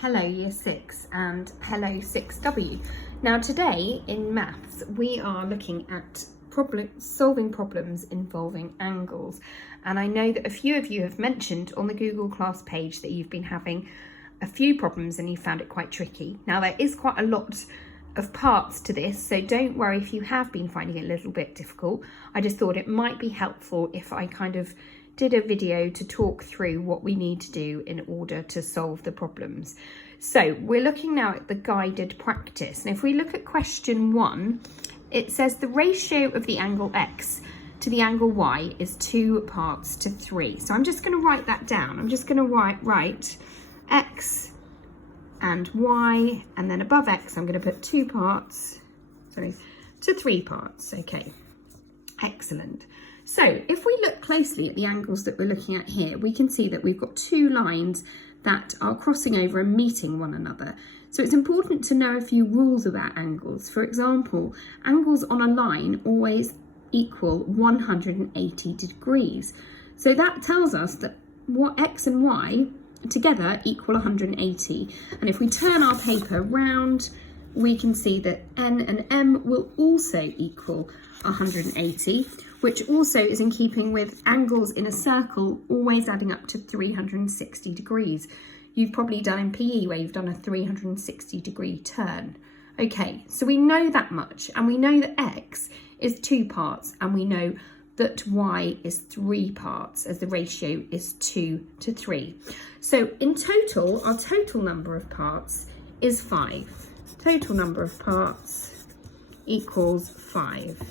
Hello Year 6 and hello 6W. Now today in maths we are looking at solving problems involving angles, and I know that a few of you have mentioned on the Google class page that you've been having a few problems and you found it quite tricky. Now there is quite a lot of parts to this, so don't worry if you have been finding it a little bit difficult. I just thought it might be helpful if I kind of did a video to talk through what we need to do in order to solve the problems. So we're looking now at the guided practice. And if we look at question 1, it says the ratio of the angle X to the angle Y is 2 parts to 3. So I'm just going to write that down. I'm just going to write X and Y, and then above X I'm going to put 2 parts, to 3 parts. Okay, excellent. So if we look closely at the angles that we're looking at here, we can see that we've got 2 lines that are crossing over and meeting one another. So it's important to know a few rules about angles. For example, angles on a line always equal 180 degrees. So that tells us that what X and Y together equal 180. And if we turn our paper round, we can see that N and M will also equal 180, which also is in keeping with angles in a circle always adding up to 360 degrees. You've probably done in PE where you've done a 360 degree turn. Okay, so we know that much, and we know that X is 2 parts, and we know that Y is 3 parts, as the ratio is 2 to 3. So in total, our total number of parts is 5. Total number of parts equals 5.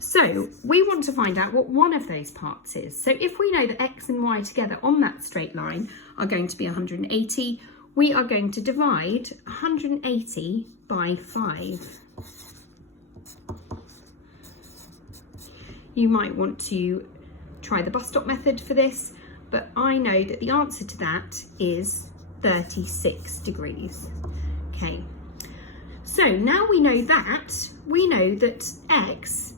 So we want to find out what one of those parts is. So if we know that X and Y together on that straight line are going to be 180, we are going to divide 180 by 5. You might want to try the bus stop method for this, but I know that the answer to that is 36 degrees. Okay, so now we know that X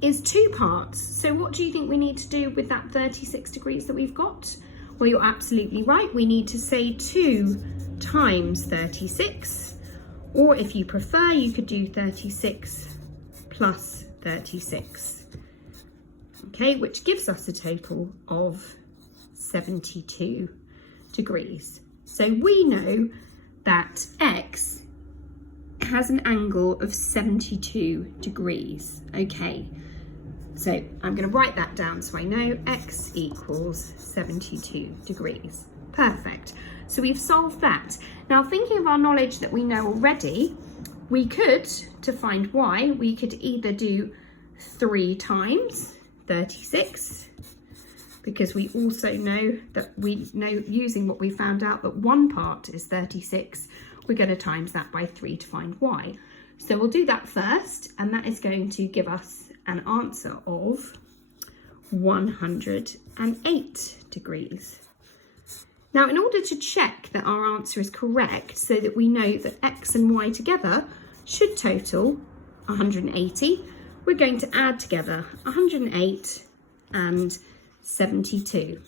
is 2 parts. So what do you think we need to do with that 36 degrees that we've got? Well, you're absolutely right. We need to say 2 times 36, or if you prefer, you could do 36 plus 36. Okay, which gives us a total of 72 degrees. So we know that X has an angle of 72 degrees. Okay, so I'm going to write that down so I know X equals 72 degrees. Perfect. So we've solved that. Now, thinking of our knowledge that we know already, we could, to find Y, we could either do 3 times 36, because we also know that using what we found out that 1 part is 36, we're going to times that by 3 to find Y. So we'll do that first, and that is going to give us an answer of 108 degrees. Now, in order to check that our answer is correct, so that we know that X and Y together should total 180, we're going to add together 108 and 72.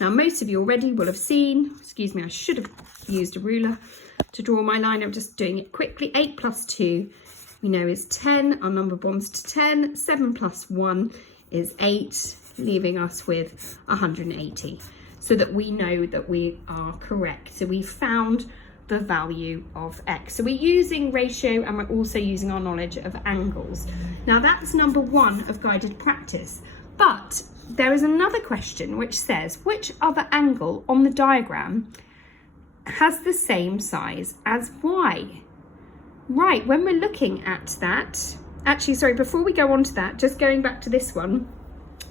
Now, most of you already will have seen, excuse me, I should have used a ruler to draw my line. I'm just doing it quickly. 8 plus 2 we know is 10. Our number bonds to 10. 7 plus 1 is 8, leaving us with 180. So that we know that we are correct. So we found the value of X. So we're using ratio, and we're also using our knowledge of angles. Now that's number 1 of guided practice. But there is another question which says, which other angle on the diagram has the same size as Y? Right, when we're looking at that, actually, sorry, before we go on to that, just going back to this one,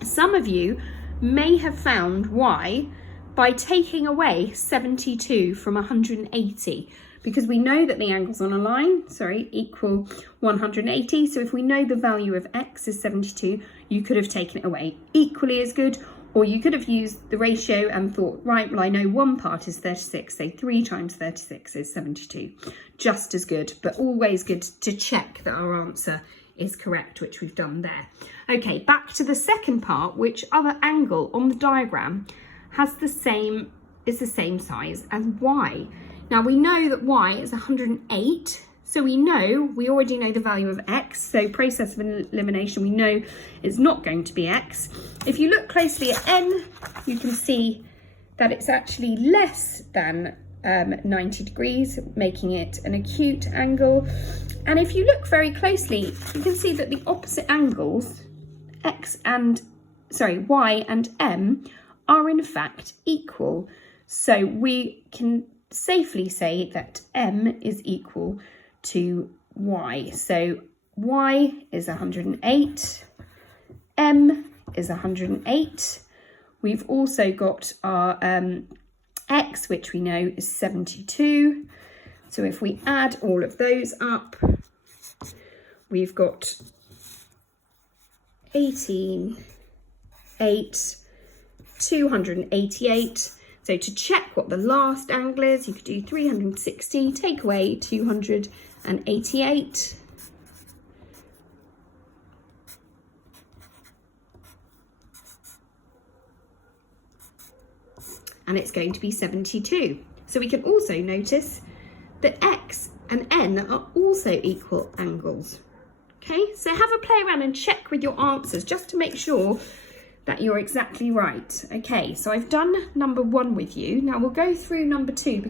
some of you may have found Y by taking away 72 from 180, because we know that the angles on a line, equal 180. So if we know the value of X is 72, you could have taken it away. Equally as good, or you could have used the ratio and thought, right, well, I know 1 part is 36, so 3 times 36 is 72. Just as good, but always good to check that our answer is correct, which we've done there. Okay, back to the second part. Which other angle on the diagram has the same is the same size as y. Now we know that y is 108, so we already know the value of x, so process of elimination, we know it's not going to be x. If you look closely at n, you can see that it's actually less than 90 degrees, making it an acute angle. And if you look very closely, you can see that the opposite angles, y and m, are in fact equal. So we can safely say that m is equal to y. So y is 108, m is 108. We've also got our x, which we know is 72. So if we add all of those up, we've got 18, 8, 288. So to check what the last angle is, you could do 360, take away 288. And it's going to be 72. So we can also notice that x and n are also equal angles. Okay, so have a play around and check with your answers just to make sure that you're exactly right. Okay, so I've done number 1 with you. Now we'll go through number 2.